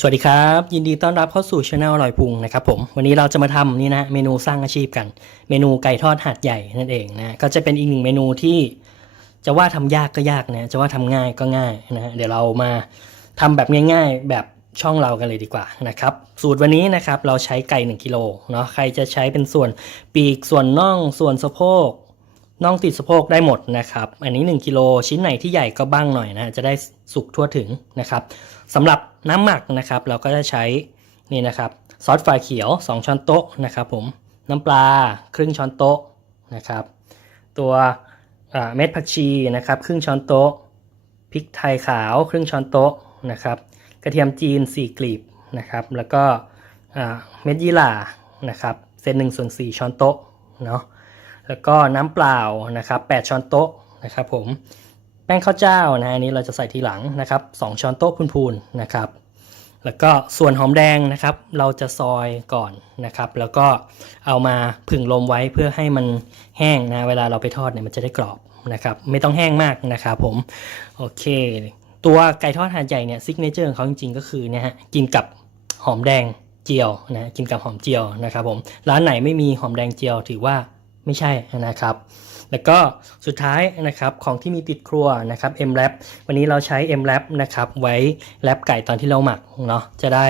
สวัสดีครับ ยินดีต้อนรับเข้าสู่ช anel อร่อยพุงนะครับผมวันนี้เราจะมาทำนี่นะเมนูสร้างอาชีพกัน เมนูไก่ทอดหาดใหญ่นั่นเองนะก็จะเป็นอีกหนึ่งเมนูที่จะว่าทำยากก็ยากนะจะว่าทำง่ายก็ง่ายนะเดี๋ยวเรามาทำแบบง่ายๆ แบบช่องเรากันเลยดีกว่านะครับสูตรวันนี้นะครับเราใช้ไก่ 1กิโลเนาะใครจะใช้เป็นส่วนปีกส่วนน่องส่วนสะโพก น่องติดสะโพกได้หมดนะครับ อันนี้ 1กิโลชิ้นไหนที่ใหญ่ก็บ้างหน่อยนะจะได้สุกทั่วถึงนะครับสำหรับน้ำหมักนะครับ เราก็จะใช้นี่นะครับซอสฝาเขียว 2 ช้อนโต๊ะนะครับผมน้ำปลาครึ่งช้อนโต๊ะนะครับ ตัวเม็ดผักชีนะครับครึ่งช้อนโต๊ะพริกไทยขาวครึ่งช้อนโต๊ะนะครับกระเทียมจีน 4กลีบนะครับ แล้วก็เม็ดยี่หร่านะครับเศษหนึ่งส่วนสี่ช้อนโต๊ะเนาะ แล้วก็น้ำเปล่านะครับ8ช้อนโต๊ะนะครับผมแป้งข้าวเจ้านะอันนี้เราจะใส่ทีหลังนะครับ2ช้อนโต๊ะพูนๆนะครับ แล้วก็ส่วนหอมแดงนะครับ เราจะซอยก่อนนะครับ แล้วก็เอามาผึ่งลมไว้เพื่อให้มันแห้งนะเวลาเราไปทอดเนี่ยมันจะได้กรอบนะครับ ไม่ต้องแห้งมากนะครับผมโอเค ตัวไก่ทอดหาดใหญ่เนี่ยซิกเนเจอร์ของเขาจริงๆก็คือเนี่ยฮะกินกับหอมแดงเจียวนะกินกับหอมเจียวนะครับผมร้านไหนไม่มีหอมแดงเจียวถือว่า ไม่ใช่นะครับ แล้วก็สุดท้ายนะครับของที่มีติดครัวนะครับ M Wrap วันนี้เราใช้ M Wrap นะครับไว้แรปไก่ตอนที่เราหมักเนาะจะได้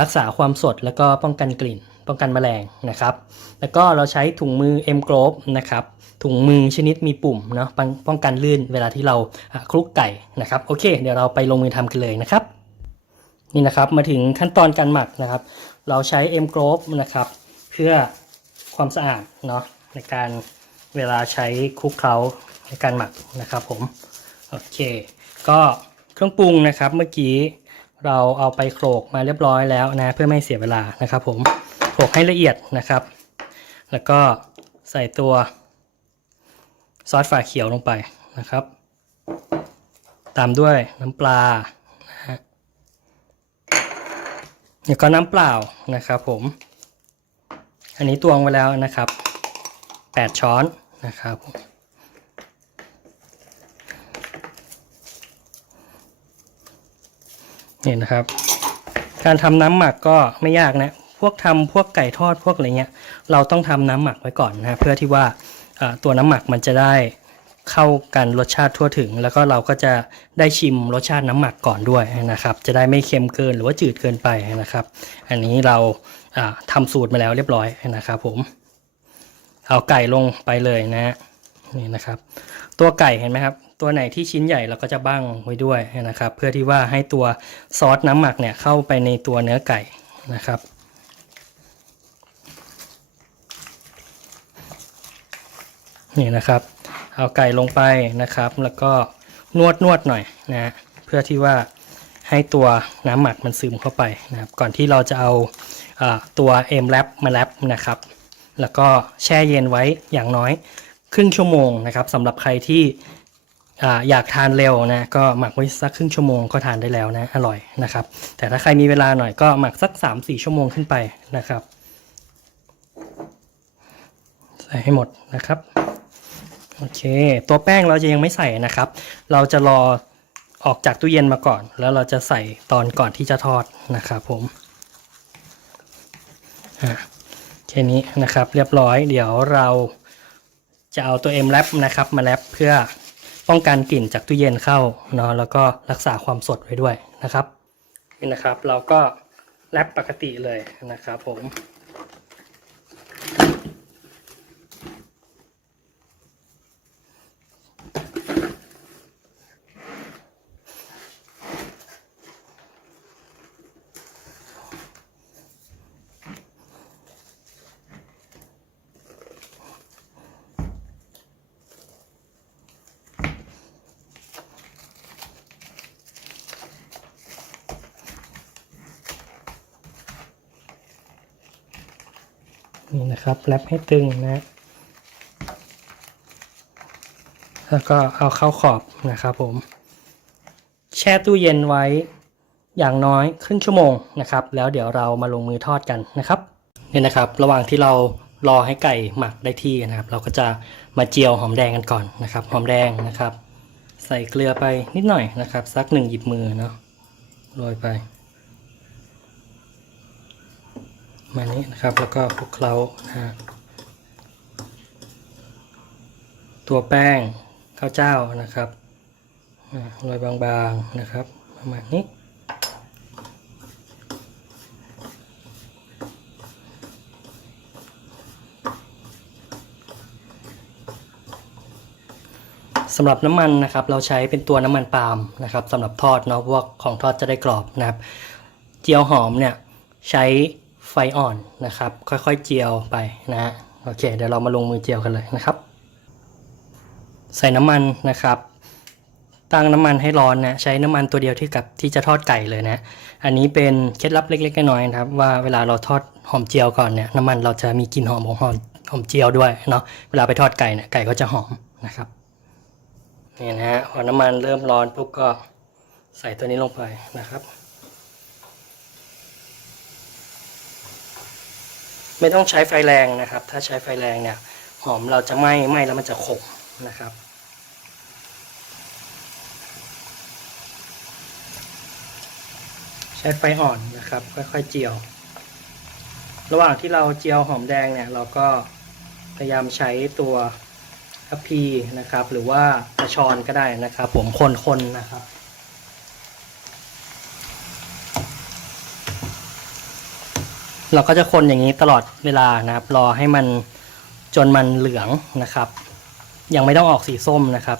รักษาความสดแล้วก็ป้องกันกลิ่น ป้องกันแมลงนะครับ แล้วก็เราใช้ถุงมือ M Glove นะครับถุงมือชนิดมีปุ่มเนาะป้องกันลื่นเวลาที่เราคลุกไก่นะครับโอเค เดี๋ยวเราไปลงมือทำกันเลยนะครับ นี่นะครับมาถึงขั้นตอนการหมักนะครับ เราใช้ M Glove นะครับเพื่อความสะอาดเนาะ ในการเวลาใช้คลุกเคล้าในการหมักนะครับผม โอเค ก็เครื่องปรุงนะครับเมื่อกี้เราเอาไปโขลกมาเรียบร้อยแล้วนะ เพื่อไม่เสียเวลานะครับผมโขลกให้ละเอียดนะครับ แล้วก็ใส่ตัวซอสฝาเขียวลงไปนะครับ ตามด้วยน้ำปลาแล้วก็น้ำเปล่านะครับผม อันนี้ตวงไว้แล้วนะครับ 8 ช้อนนะครับนี่นะครับ การทำน้ำหมักก็ไม่ยากนะ พวกทำพวกไก่ทอดพวกอะไรเงี้ย เราต้องทำน้ำหมักไว้ก่อนนะเพื่อที่ว่าตัวน้ำหมักมันจะได้เข้ากันรสชาติทั่วถึง แล้วก็เราก็จะได้ชิมรสชาติน้ำหมักก่อนด้วยนะครับ จะได้ไม่เค็มเกินหรือว่าจืดเกินไปนะครับ อันนี้เราทำสูตรมาแล้วเรียบร้อยนะครับผม เอาไก่ลงไปเลยนะฮะนี่นะครับ ตัวไก่เห็นไหมครับ ตัวไหนที่ชิ้นใหญ่เราก็จะบั้งไว้ด้วยนะครับ เพื่อที่ว่าให้ตัวซอสน้ำหมักเนี่ยเข้าไปในตัวเนื้อไก่นะครับนี่นะครับ เอาไก่ลงไปนะครับ แล้วก็นวดนวดหน่อยนะเพื่อที่ว่าให้ตัวน้ำหมักมันซึมเข้าไปนะครับ ก่อนที่เราจะเอาอาตัวเอ็มแรปมาแรปนะครับ แล้วก็แช่เย็นไว้อย่างน้อยครึ่งชั่วโมงนะครับสำหรับใครที่ออยากทานเร็วนะก็หมักไว้สักครึ่งชั่วโมงก็ทานได้แล้วนะอร่อยนะครับ แต่ถ้าใครมีเวลาหน่อยก็หมักสัก 3-4 ชั่วโมงขึ้นไปนะครับ ใส่ให้หมดนะครับโอเค ตัวแป้งเราจะยังไม่ใส่นะครับ เราจะรอออกจากตู้เย็นมาก่อน แล้วเราจะใส่ตอนก่อนที่จะทอดนะครับผมอะ แค่นี้นะครับเรียบร้อยเดี๋ยวเราจะเอาตัว M แรปนะครับมาแรปเพื่อป้องกันกลิ่นจากตู้เย็นเข้าเนาะแล้วก็รักษาความสดไว้ด้วยนะครับนี่นะครับ เราก็แรปปกติเลยนะครับผม นี่นะครับแรปให้ตึงนะแล้วก็เอาเข้าขอบนะครับผม แช่ตู้เย็นไว้อย่างน้อยครึ่งชั่วโมงนะครับ แล้วเดี๋ยวเรามาลงมือทอดกันนะครับเนี่ยนะครับ ระหว่างที่เรารอให้ไก่หมักได้ที่นะครับ เราก็จะมาเจียวหอมแดงกันก่อนนะครับ หอมแดงนะครับ ใส่เกลือไปนิดหน่อยนะครับ สักหนึ่งหยิบมือเนาะโรยไป มานี้นะครับ แล้วก็คลุกเคล้านะฮะตัวแป้งข้าวเจ้านะครับอ่าโรยบางๆนะครับ ประมาณนี้สำหรับน้ำมันนะครับเราใช้เป็นตัวน้ำมันปาล์มนะครับสำหรับทอดเนาะพวกของทอดจะได้กรอบนะครับ เจียวหอมเนี่ยใช้ ไฟอ่อนนะครับ ค่อยๆเจียวไปนะฮะโอเค เดี๋ยวเรามาลงมือเจียวกันเลยนะครับ ใส่น้ำมันนะครับ ตั้งน้ำมันให้ร้อนนะใช้น้ำมันตัวเดียวที่กับที่จะทอดไก่เลยนะ อันนี้เป็นเคล็ดลับเล็กๆน้อยๆนะครับว่าเวลาเราทอดหอมเจียวก่อนเนี่ยน้ำมันเราจะมีกลิ่นหอมของหอมหอมเจียวด้วยเนาะเวลาไปทอดไก่เนี่ยไก่ก็จะหอมนะครับนี่นะฮะพอน้ำมันเริ่มร้อนปุ๊บก็ใส่ตัวนี้ลงไปนะครับ ไม่ต้องใช้ไฟแรงนะครับ ถ้าใช้ไฟแรงเนี่ยหอมเราจะไหม้ไหม้แล้วมันจะขมนะครับ ใช้ไฟอ่อนนะครับ ค่อยๆเจียว ระหว่างที่เราเจียวหอมแดงเนี่ยเราก็พยายามใช้ตัวทัพพีนะครับ หรือว่ากระชอนก็ได้นะครับ ผมคนๆนะครับ เราก็จะคนอย่างนี้ตลอดเวลานะครับ รอให้มันจนมันเหลืองนะครับ ยังไม่ต้องออกสีส้มนะครับ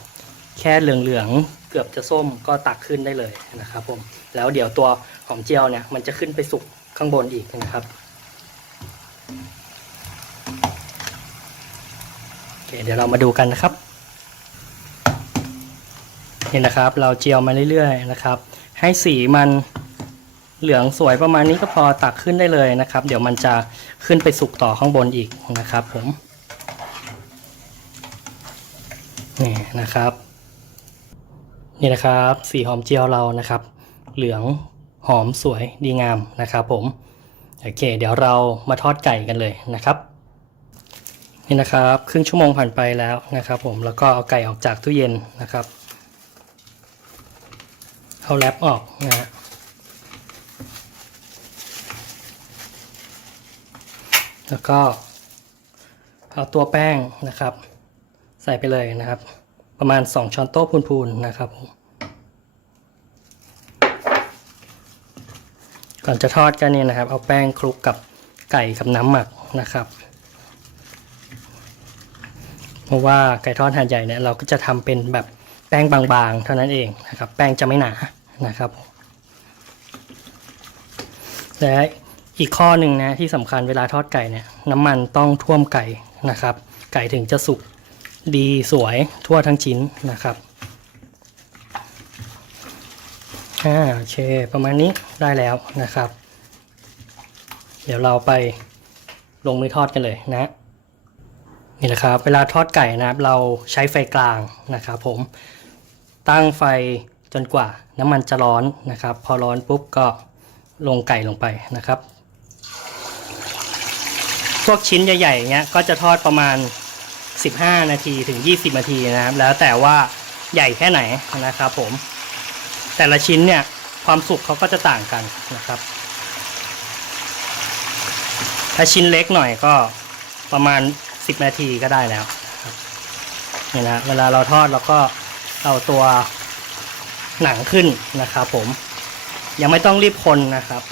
แค่เหลืองๆเกือบจะส้มก็ตักขึ้นได้เลยนะครับ ผม แล้วเดี๋ยวตัวหอมเจียวเนี่ยมันจะขึ้นไปสุกข้างบนอีกนะครับโอเคเดี๋ยวเรามาดูกันนะครับนี่นะครับ เราเจียวมาเรื่อยๆนะครับ ให้สีมัน เหลืองสวยประมาณนี้ก็พอตักขึ้นได้เลยนะครับ เดี๋ยวมันจะขึ้นไปสุกต่อข้างบนอีกนะครับผมนี่นะครับ นี่นะครับสีหอมเจียวเรานะครับ เหลืองหอมสวยดีงามนะครับ ผมโอเค เดี๋ยวเรามาทอดไก่กันเลยนะครับนี่นะครับ ครึ่งชั่วโมงผ่านไปแล้วนะครับ ผมแล้วก็เอาไก่ออกจากตู้เย็นนะครับเอาแรปออกนะฮะ แล้วก็เอาตัวแป้งนะครับ ใส่ไปเลยนะครับ ประมาณ 2 ช้อนโต๊ะพูนๆนะครับผมก่อนจะทอดกันเนี่ยนะครับ เอาแป้งคลุกกับไก่กับน้ำหมักนะครับ เพราะว่าไก่ทอดหาดใหญ่เนี่ยเราก็จะทำเป็นแบบแป้งบางๆ เท่านั้นเองนะครับ แป้งจะไม่หนานะครับและ อีกข้อหนึ่งนะที่สำคัญเวลาทอดไก่เนี่ยน้ำมันต้องท่วมไก่นะครับ ไก่ถึงจะสุกดีสวยทั่วทั้งชิ้นนะครับอ่าโอเคประมาณนี้ได้แล้วนะครับ เดี๋ยวเราไปลงมือทอดกันเลยนะนี่นะครับเวลาทอดไก่นะครับเราใช้ไฟกลางนะครับผมตั้งไฟจนกว่าน้ำมันจะร้อนนะครับ พอร้อนปุ๊บก็ลงไก่ลงไปนะครับ วกชิ้นใหญ่ๆเนี้ยก็จะทอดประมาณ 15 นาทีถึง 20 นาทีนะครับ แล้วแต่ว่าใหญ่แค่ไหนนะครับผม แต่ละชิ้นเนี่ยความสุกเขาก็จะต่างกันนะครับ ถ้าชิ้นเล็กหน่อยก็ประมาณ 10 นาทีก็ได้แล้วครับนี่นะเวลาเราทอดเราก็เอาตัวหนังขึ้นนะครับผม ยังไม่ต้องรีบคนนะครับ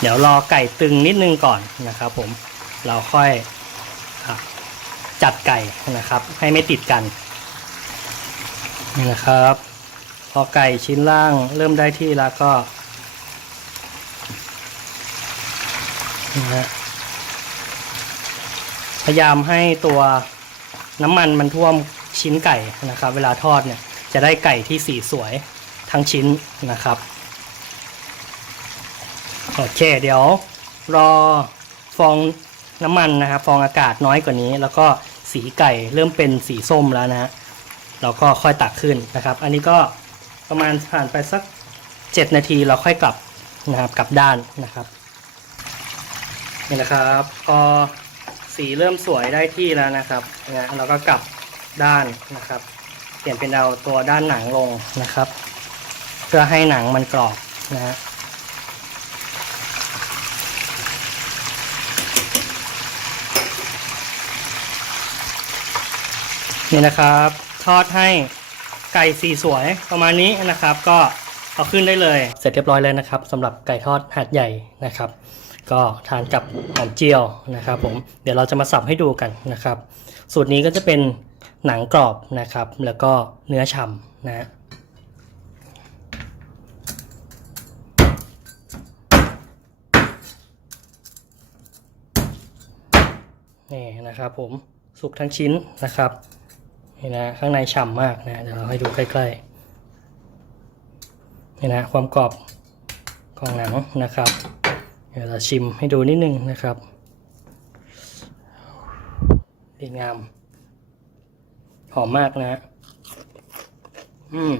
เดี๋ยวรอไก่ตึงนิดนึงก่อนนะครับ ผมเราค่อยจัดไก่นะครับ ให้ไม่ติดกันนี่นะครับ พอไก่ชิ้นล่างเริ่มได้ที่แล้วก็นะพยายามให้ตัวน้ำมันมันท่วมชิ้นไก่นะครับ เวลาทอดเนี่ยจะได้ไก่ที่สีสวยทั้งชิ้นนะครับ โอเค เดี๋ยวรอฟองน้ำมันนะครับ ฟองอากาศน้อยกว่านี้ แล้วก็สีไก่เริ่มเป็นสีส้มแล้วนะฮะเราก็ค่อยตักขึ้นนะครับ อันนี้ก็ประมาณผ่านไปสัก 7 นาทีเราค่อยกลับนะครับกลับด้านนะครับนี่นะครับ พอสีเริ่มสวยได้ที่แล้วนะครับนะเราก็กลับด้านนะครับ เปลี่ยนเป็นเอาตัวด้านหนังลงนะครับ เพื่อให้หนังมันกรอบนะฮะ นี่นะครับ ทอดให้ไก่สีสวยประมาณนี้นะครับ ก็เอาขึ้นได้เลย เสร็จเรียบร้อยแล้วนะครับสำหรับไก่ทอดหัดใหญ่นะครับ ก็ทานกับหอมเจียวนะครับผมเดี๋ยวเราจะมาสับให้ดูกันนะครับ สูตรนี้ก็จะเป็นหนังกรอบนะครับ แล้วก็เนื้อฉ่ำนะนี่นะครับผมสุกทั้งชิ้นนะครับ นี่นะข้างในฉ่ำมากนะเดี๋ยวเราให้ดูใกล้ๆนี่นะความกรอบของหนังนะครับ เดี๋ยวเราชิมให้ดูนิดนึงนะครับดีงาม หอมมากนะอืม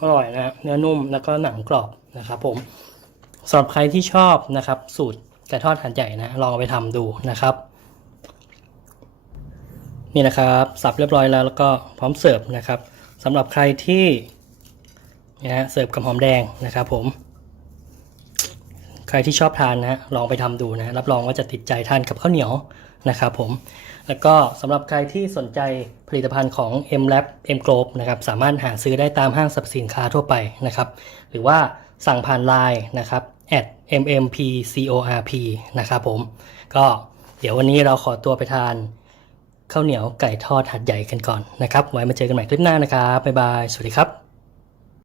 อร่อยนะเนื้อนุ่มแล้วก็หนังกรอบนะครับผมสำหรับใครที่ชอบนะครับ สูตรไก่ทอดหันใหญ่นะ ลองเอาไปทำดูนะครับ นี่นะครับสับเรียบร้อยแล้วแล้วก็พร้อมเสิร์ฟนะครับสำหรับใครที่นะฮะเสิร์ฟกับหอมแดงนะครับผม ใครที่ชอบทานนะลองไปทำดูนะรับรองว่าจะติดใจทานกับข้าวเหนียวนะครับผมแล้วก็สำหรับใครที่สนใจผลิตภัณฑ์ของ M Lab M Globe นะครับสามารถหาซื้อได้ตามห้างสรรพสินค้าทั่วไปนะครับหรือว่าสั่งผ่านไลน์นะครับ mmPcorp นะครับผมก็เดี๋ยววันนี้เราขอตัวไปทาน ข้าวเหนียวไก่ทอดหัดใหญ่กันก่อนนะครับ ไว้มาเจอกันใหม่คลิปหน้านะครับ บ๊ายบาย สวัสดีครับ